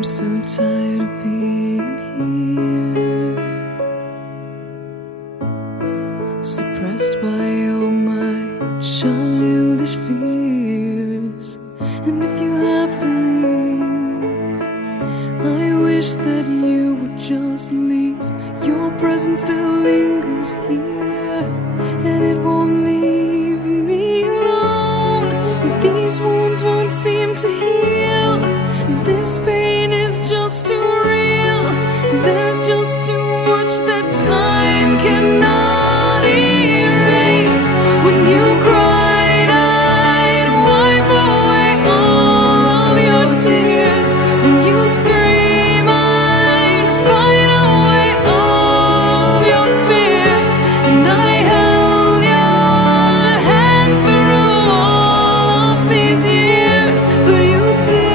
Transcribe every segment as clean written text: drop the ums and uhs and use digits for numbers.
I'm so tired of being here, suppressed by all my childish fears. And if you have to leave, I wish that you would just leave. Your presence still lingers here, and it won't leave me alone. These wounds won't seem to heal. This pain is just too real. There's just too much that time cannot erase. When you cried, I'd wipe away all of your tears. When you'd scream, I'd fight away all of your fears. And I held your hand through all of these years, but you still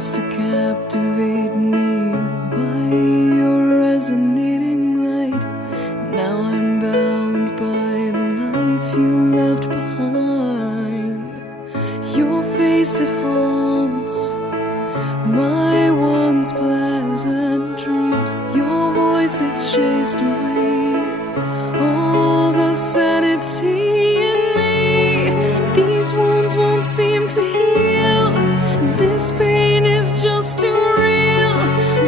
to captivate me by your resonating light. Now I'm bound by the life you left behind. Your face, it haunts my once pleasant dreams. Your voice, it chased away all the sanity in me. These wounds won't seem to heal. This pain is just too real.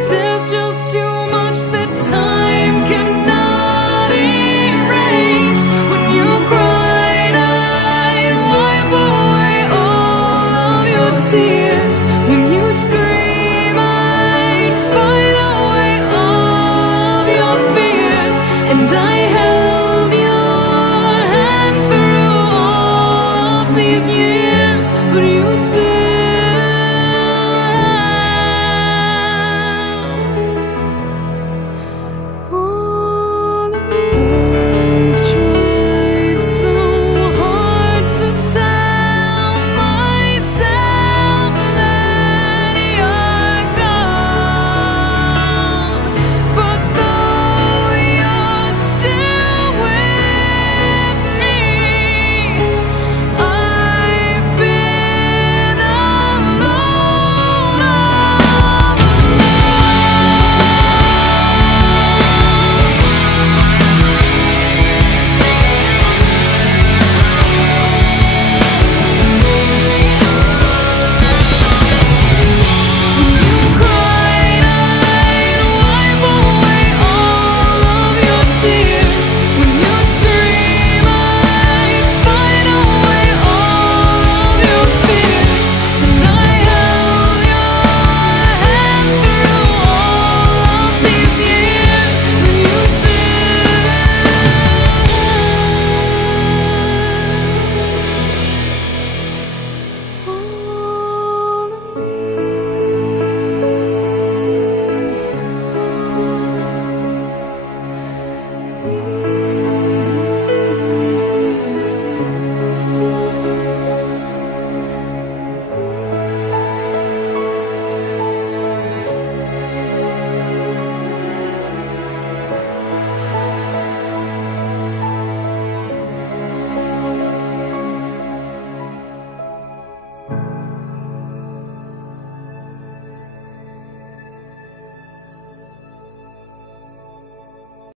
There's just too much that time cannot erase. When you cried, I'd wipe away all of your tears. When you scream, I'd fight away all of your fears. And I held your hand through all of these years, but you still